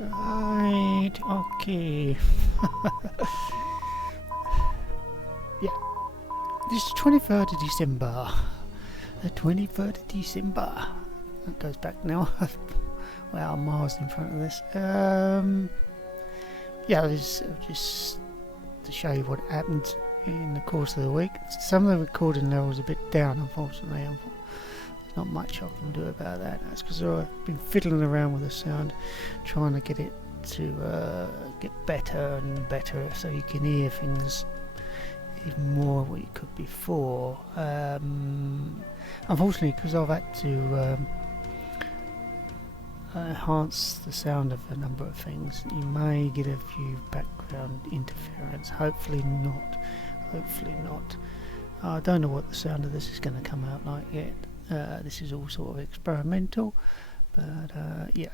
Right, okay. Yeah, this is 23rd of December. The 23rd of December. That goes back now. Well, I'm miles in front of this. Yeah, this just to show you what happened in the course of the week. Some of the recording levels are a bit down, unfortunately. There's not much I can do about that. That's because I've been fiddling around with the sound, trying to get it to get better and better, so you can hear things even more what you could before. Unfortunately, because I've had to enhance the sound of a number of things, you may get a few background interference. Hopefully not. I don't know what the sound of this is going to come out like yet. This is all sort of experimental, but yeah.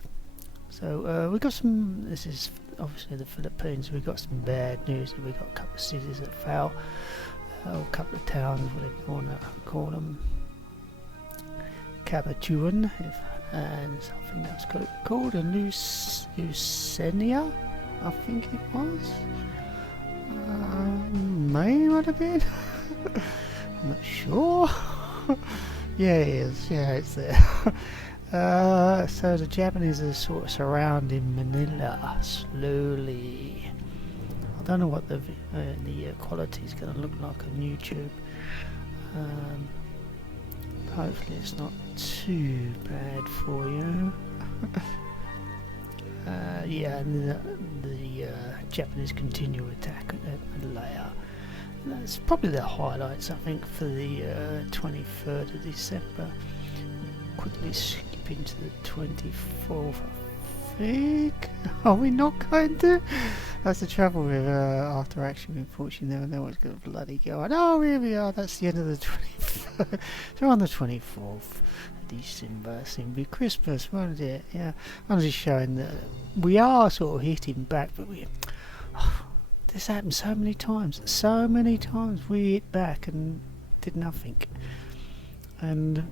So we got some. This is obviously the Philippines. We got some bad news. We got a couple of cities that fell, a couple of towns, whatever you want to call them. Pt10, and something that's called a Lucenia, I think it was. Might have been. I'm not sure. Yeah, it is. Yeah, it's there. So the Japanese are sort of surrounding Manila slowly. I don't know what the quality is going to look like on YouTube. Hopefully it's not too bad for you. Yeah, and the Japanese continue attack at Malaya. That's probably the highlights, I think, for the 23rd of December. Quickly skip into the 24th, I think. Are we not going to? That's the trouble with after action reports. You never know what's going to bloody go on. Oh, here we are. That's the end of the 23rd. So on the 24th of December, it's going to be Christmas, won't it? Yeah. I'm just showing that we are sort of hitting back, but this happened so many times. So many times we hit back and did nothing. And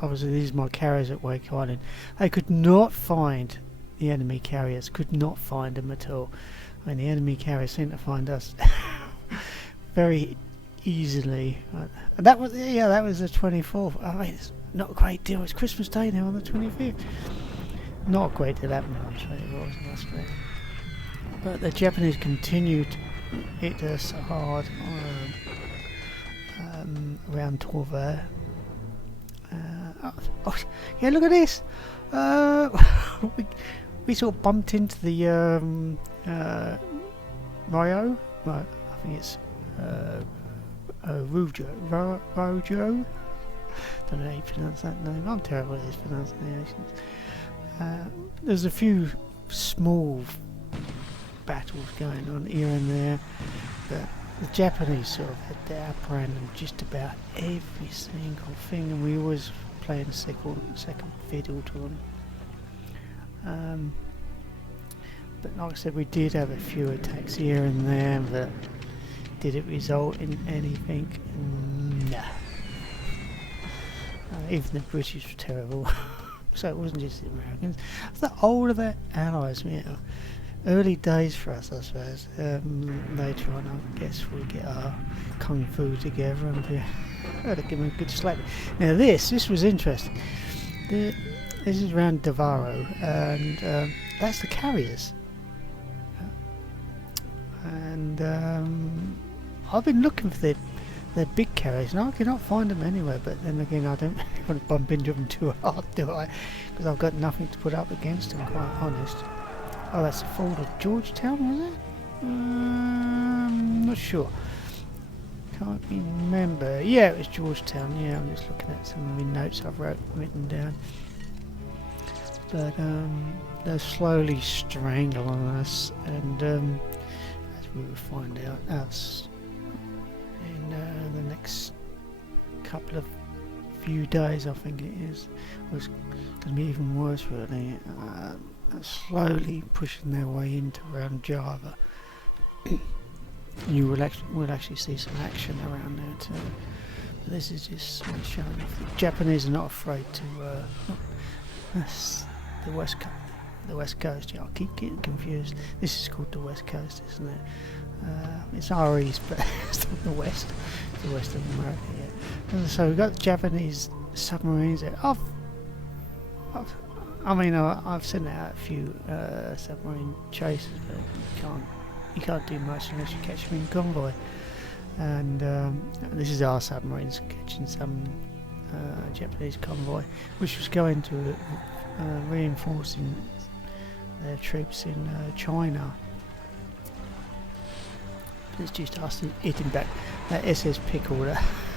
obviously these are my carriers at Wake Island. They could not find the enemy carriers, could not find them at all. I mean, the enemy carriers seemed to find us very easily. And that was the 24th. I mean, it's not a great deal. It's Christmas Day now on the 25th. Not a great deal happening on the 24th, I must say. But the Japanese continued to hit us hard around Torva. Oh, yeah, look at this. We sort of bumped into the Rio. Right, I think it's Rojo. Don't know how you pronounce that name. I'm terrible at these pronunciations. There's a few small battles going on here and there, but the Japanese sort of had their upper hand on just about every single thing, and we always playing second fiddle to them. But like I said, we did have a few attacks here and there, but did it result in anything? Nah. Even the British were terrible. So it wasn't just the Americans. It's the older their allies, you know. Early days for us, I suppose. Later on, I guess we'll get our kung fu together and be able to give them a good slap. Now this was interesting. This is around Davaro, and that's the carriers. And I've been looking for their big carriers, and I cannot find them anywhere. But then again, I don't really want to bump into them too hard, do I? Because I've got nothing to put up against them, quite honest. Oh, that's the fall of Georgetown, was it? Not sure. Can't remember. Yeah, it was Georgetown. Yeah, I'm just looking at some of my notes I've written down. But they're slowly strangling us, and as we will find out, us in the next couple of few days, I think it is, was going to be even worse, really. Slowly pushing their way into around Java. You will actually see some action around there too. But this is just showing off. The Japanese are not afraid to. That's the West Coast. the West Coast. Yeah, I keep getting confused. This is called the West Coast, isn't it? It's our east, but it's not the west. It's the west of America. Yeah. And so we've got the Japanese submarines there. I've sent out a few submarine chases, but you can't do much unless you catch them in convoy. And this is our submarines catching some Japanese convoy, which was going to reinforcing their troops in China. It's just us hitting back. That SS Pickle,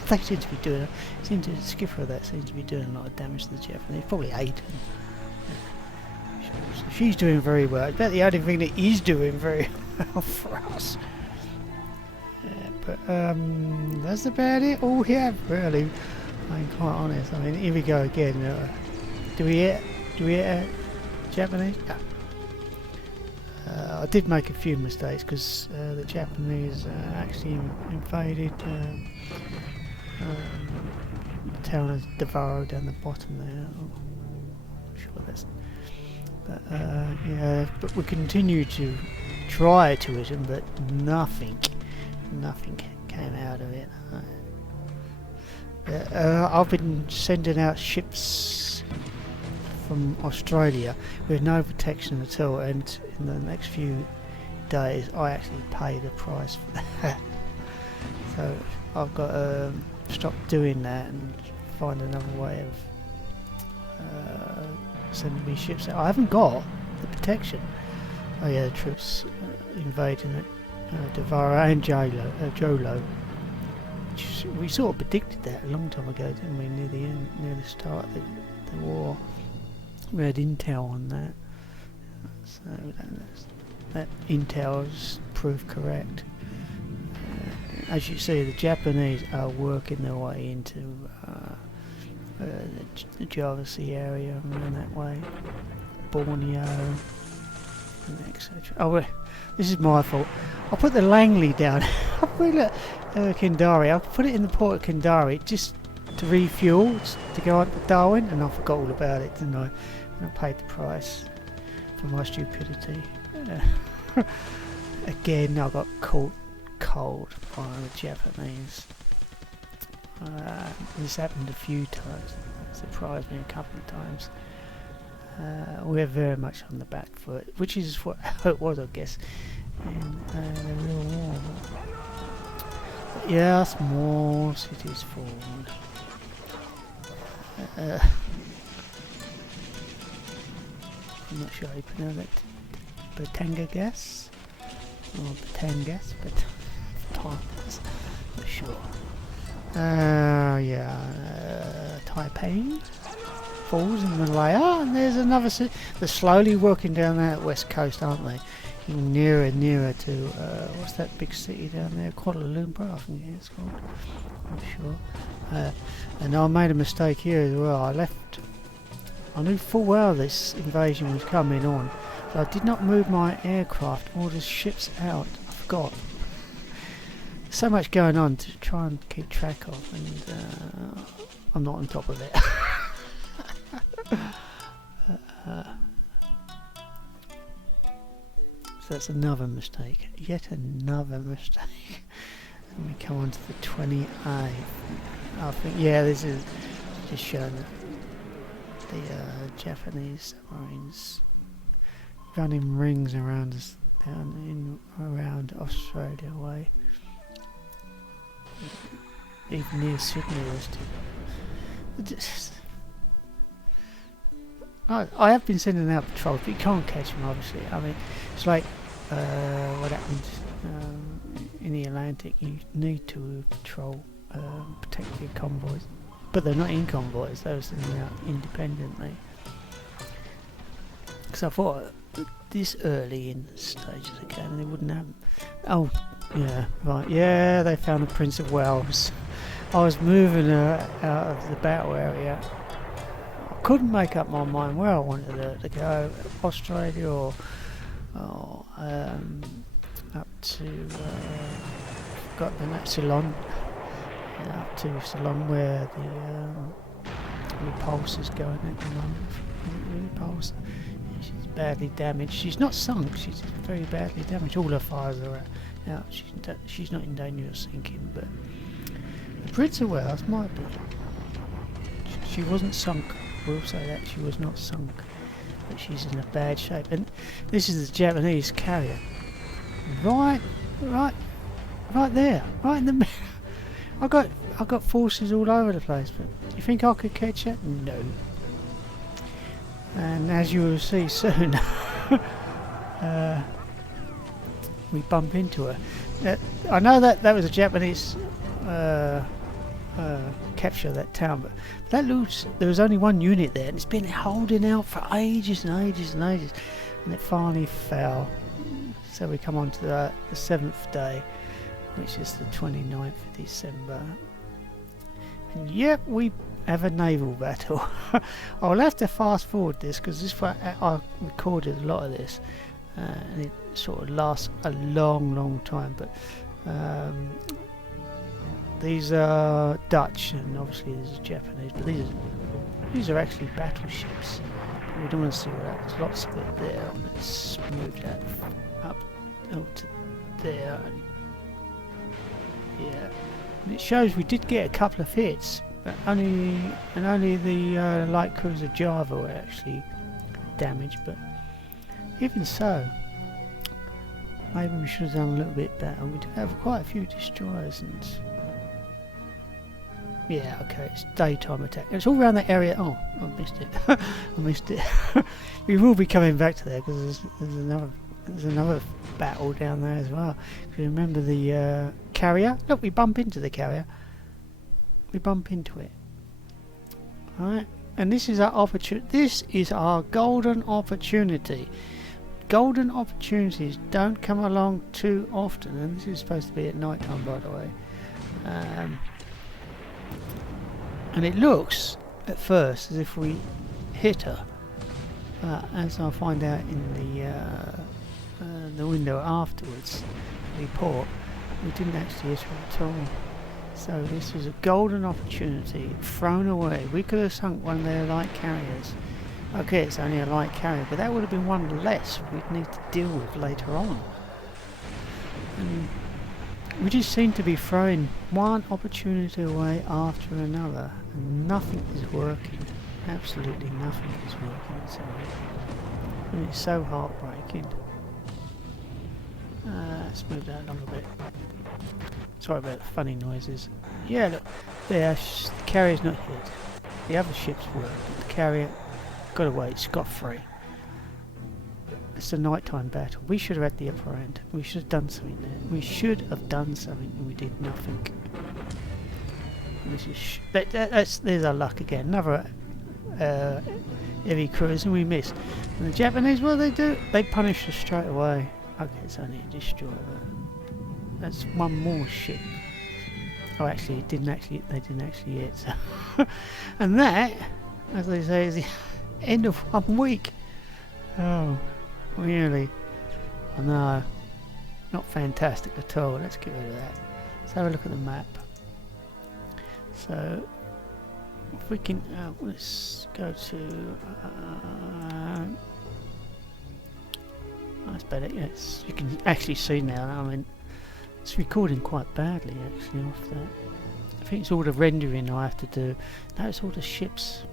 they seem to be doing. The skipper of that seems to be doing a lot of damage to the Japanese. Probably Aiden. She's doing very well. It's about the only thing that is doing very well for us. But that's about it all we have, really. I'm quite honest. I mean, here we go again. Do we hit Japanese? No. I did make a few mistakes because the Japanese actually invaded the town of Devaro down the bottom there. I'm sure that's. But yeah, but we continue to try to hit them, but nothing came out of it. I've been sending out ships from Australia with no protection at all, and in the next few days I actually pay the price for that. So I've got to stop doing that and find another way of sending me ships out. I haven't got the protection. Oh yeah, the troops invading it. Devara and Jolo. We sort of predicted that a long time ago, didn't we? Near the start of the war, we had intel on that, so that intel has proved correct. As you see, the Japanese are working their way into the Java Sea area around that way, Borneo, and etc. Oh, this is my fault. I put the Langley down. I put it Kendari. I put it in the port of Kendari just to refuel, to go on to Darwin, and I forgot all about it, didn't I? And I paid the price for my stupidity. Again, I got caught cold by the Japanese. This happened a few times. It surprised me a couple of times. We're very much on the back foot, which is what it was, I guess, in the real war. But yes, more cities formed. I'm not sure how you pronounce it. Batanga gas? Or Batangas, but not sure. Taipei falls in Malaya, and there's another city. They're slowly working down that west coast, aren't they? Nearer and nearer to what's that big city down there? Kuala Lumpur, I think it's called. I'm sure. And I made a mistake here as well. I knew full well this invasion was coming on, but I did not move my aircraft or the ships out. I forgot. So much going on to try and keep track of, and I'm not on top of it. So that's another mistake. Yet another mistake. And we come on to the 28th. I think, yeah, this is just showing the Japanese submarines running rings around us around Australia way. Even near Sydney there's I have been sending out patrols, but you can't catch them, obviously. I mean, it's like what happens in the Atlantic. You need to patrol, protect your convoys, but they're not in convoys. They were sending out independently. Because I thought this early in the stages of the game they wouldn't have. Oh, yeah, right. Yeah, they found the Prince of Wales. I was moving out of the battle area. I couldn't make up my mind where I wanted to go. Australia or up to got the Ceylon. Up to Ceylon where the Repulse is going at the moment. Repulse. Yeah, she's badly damaged. She's not sunk, she's very badly damaged. All her fires are out. She's not in danger of sinking, but the Prince of Wales might be. She wasn't sunk, we'll say that, she was not sunk. But she's in a bad shape. And this is the Japanese carrier. Right there, right in the middle. I got forces all over the place, but you think I could catch it? No. And as you will see soon, we bump into her. I know that was a Japanese capture of that town, but that looks, there was only one unit there, and it's been holding out for ages and ages and ages, and it finally fell. So we come on to the 7th day, which is the 29th of December. And yep, we have a naval battle. I'll have to fast forward this because this I recorded a lot of this, and it sort of lasts a long time. But these are Dutch, and obviously this is Japanese. But these are actually battleships. We don't want to see what happens. Lots of it there, and it's moved out up to there. And yeah, and it shows we did get a couple of hits, but only the light cruiser Java were actually damaged. But even so, maybe we should have done a little bit better. We do have quite a few destroyers, and yeah, okay, it's daytime attack. It's all around that area. Oh, I missed it. I missed it. We will be coming back to there because there's another battle down there as well. If you remember the carrier, look, we bump into the carrier. We bump into it. Alright, and this is our opportunity. This is our golden opportunity. Golden opportunities don't come along too often, and this is supposed to be at night time, by the way. And it looks at first as if we hit her, as I'll find out in the window afterwards, report, we didn't actually hit her at all. So this was a golden opportunity thrown away. We could have sunk one of their light carriers. Okay, it's only a light carrier, but that would have been one less we'd need to deal with later on. And we just seem to be throwing one opportunity away after another, and nothing is working. Absolutely nothing is working. And it's so heartbreaking. Let's move that along a bit. Sorry about the funny noises. Yeah, look, there, the carrier's not hit. The other ships were, but the carrier got away scot-free. It's a nighttime battle. We should have had the upper end. We should have done something there. We should have done something, and we did nothing. And this is there's our luck again. Another heavy cruiser, and we missed. And the Japanese, what do? They punished us straight away. Okay, it's only a destroyer. That's one more ship. Oh, actually, they didn't actually hit. So and that, as they say, is the end of 1 week. Oh, really? I know. Not fantastic at all. Let's get rid of that. Let's have a look at the map. So, if we can, let's go to. That's better. Yes, you can actually see now. I mean, it's recording quite badly actually off that. I think it's all the rendering I have to do. No, it's all the ships.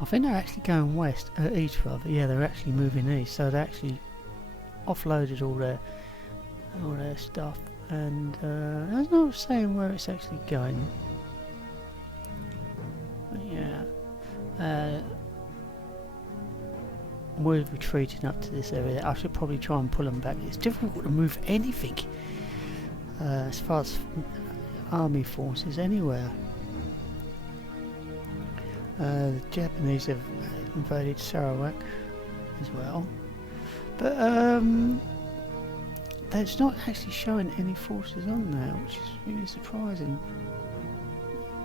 I think they're actually going west, east rather. Yeah, they're actually moving east. So they actually offloaded all their stuff, and there's no saying where it's actually going. But yeah, we're retreating up to this area. I should probably try and pull them back. It's difficult to move anything as far as army forces anywhere. The Japanese have invaded Sarawak as well, but it's not actually showing any forces on there, which is really surprising.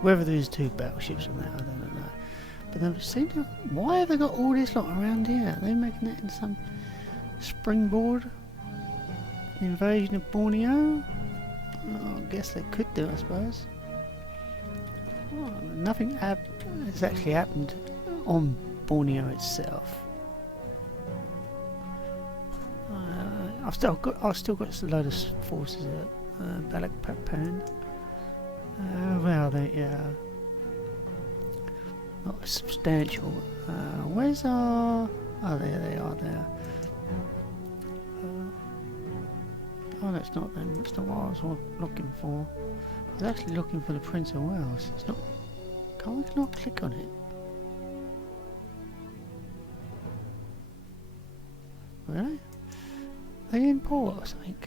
Whether there's 2 battleships on that, I don't know. But they seem to. Why have they got all this lot around here? Are they making it in some springboard? The invasion of Borneo? Oh, I guess they could do, I suppose. Well, nothing has actually happened on Borneo itself. I've still got a load of forces at Pt10. Well, they not substantial. Where's our? Oh, there they are. There. Oh, that's not them. That's not what I was looking for. I was actually looking for the Prince of Wales. It's not. Can't I not click on it? Really? Are they in port or something?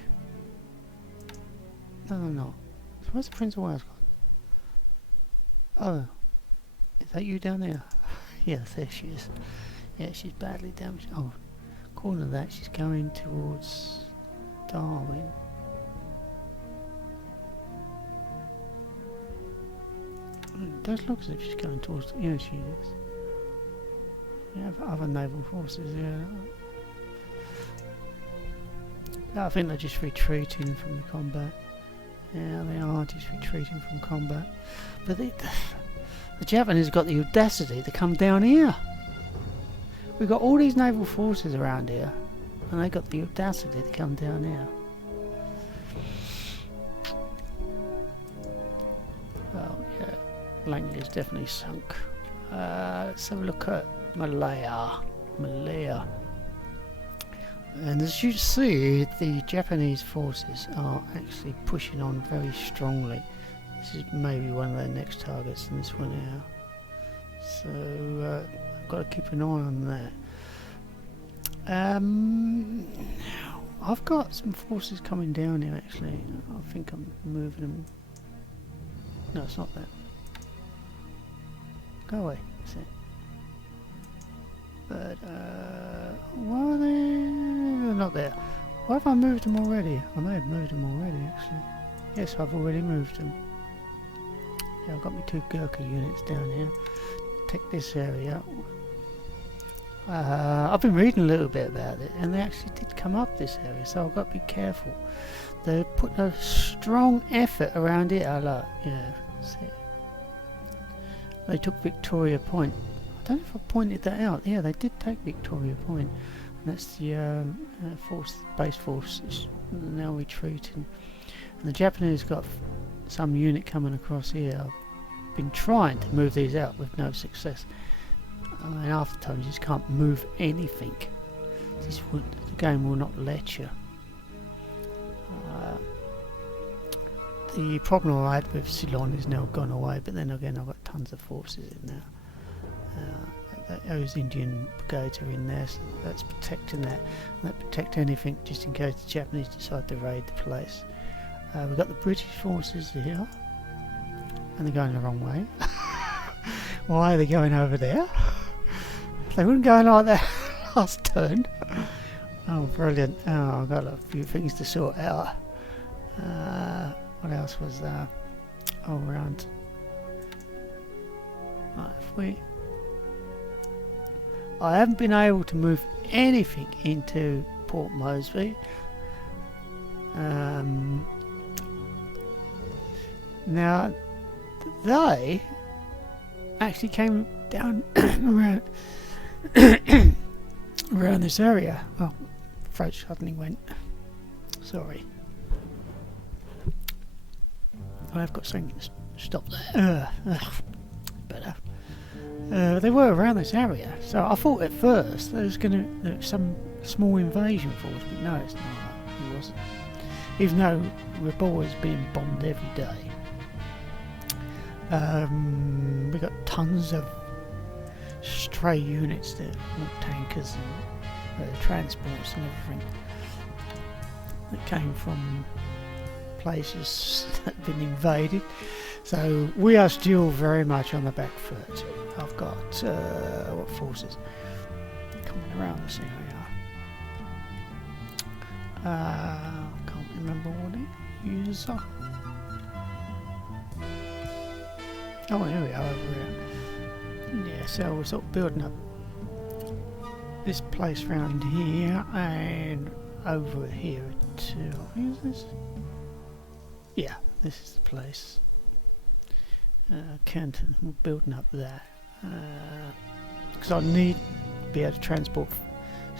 No, they're not. So where's the Prince of Wales gone? Oh, is that you down there? Yes, there she is. Yeah, she's badly damaged. Oh, according to that, she's going towards Darwin. It does look as if she's going towards. Yeah, she is. We have other naval forces. Yeah, I think they're just retreating from the combat. Yeah, they are just retreating from combat. But the Japanese have got the audacity to come down here. We've got all these naval forces around here, and they got the audacity to come down here. Well, yeah, Langley's definitely sunk. Let's have a look at Malaya. And as you see, the Japanese forces are actually pushing on very strongly. This is maybe one of their next targets in this one here. So I've got to keep an eye on that. I've got some forces coming down here actually. I think I'm moving them. No, it's not that. Go away. That's it. But why are they? They're not there. Why have I moved them already? I may have moved them already actually. Yes, I've already moved them. Yeah, I've got my 2 Gurkha units down here. Take this area. I've been reading a little bit about it, and they actually did come up this area, so I've got to be careful. They put a strong effort around it. Yeah, that's it. They took Victoria Point. I don't know if I pointed that out. Yeah, they did take Victoria Point. And that's the base force is now retreating. And the Japanese got some unit coming across here. I've been trying to move these out with no success. I mean, half the time you just can't move anything. The game will not let you. The problem I had with Ceylon is now gone away, but then again I've got tons of forces in there. Those Indian brigades are in there, so that's protecting that. And that protect anything just in case the Japanese decide to raid the place. We've got the British forces here, and they're going the wrong way. Why are they going over there? They wouldn't go like that last turn. Oh, brilliant. Oh, I've got a few things to sort out. What else was there? Oh, around. Right, if I haven't been able to move anything into Port Moresby. Now, they actually came down around around this area. Oh, throat suddenly went. Sorry. I've got something to stop there. Better. They were around this area, so I thought at first there was some small invasion force, but no, it's not. It wasn't. Even though Rabaul is being bombed every day. We got tons of stray units there, tankers and transports and everything that came from places that have been invaded. So we are still very much on the back foot. I've got what forces coming around this area. Can't remember what it is. Oh, here we are over here. Yeah, so we're sort of building up this place round here and over here too. Is this? Yeah, this is the place. Canton, we're building up there. Because I need to be able to transport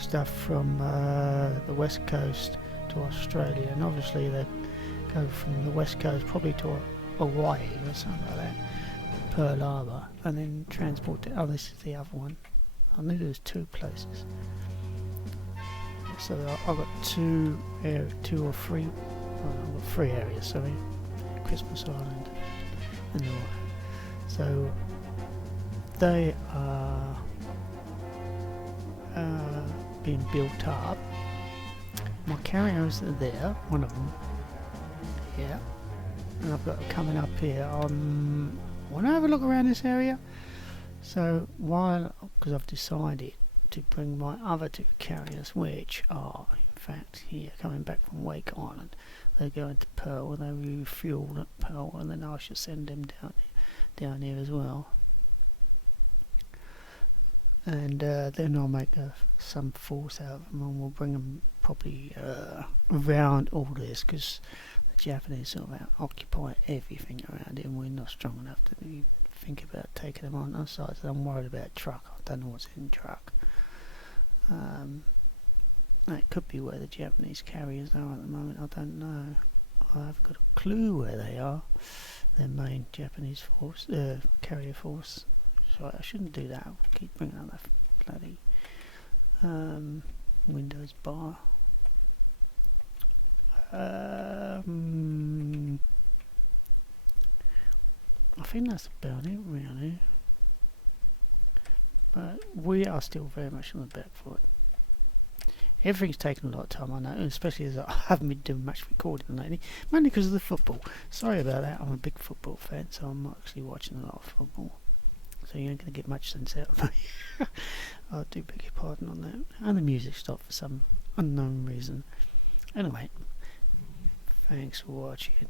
stuff from the west coast to Australia, and obviously they go from the west coast probably to Hawaii or something like that, Pearl Harbor, and then transport to, oh, this is the other one. I knew there was two places. So I've got two or three, I've got three areas, sorry. Christmas Island and all. So they are being built up. My carriers are there, one of them. Yeah. And I've got coming up here on, I want to have a look around this area. So because I've decided to bring my other two carriers, which are in fact here coming back from Wake Island. They go into Pearl and they refuel at Pearl, and then I should send them down here as well. And then I'll make some force out of them, and we'll bring them probably around all this, because the Japanese sort of occupy everything around here, and we're not strong enough to think about taking them on. Besides, I'm worried about truck. I don't know what's in truck. That could be where the Japanese carriers are at the moment. I don't know. I haven't got a clue where they are. Their main Japanese force, carrier force. Sorry, I shouldn't do that. I'll keep bringing up that bloody Windows bar. I think that's about it, really. But we are still very much on the back foot. Everything's taken a lot of time, I know, especially as I haven't been doing much recording lately, mainly because of the football. Sorry about that. I'm a big football fan, so I'm actually watching a lot of football. So you ain't going to get much sense out of me. I do beg your pardon on that. And the music stopped for some unknown reason. Anyway, thanks for watching.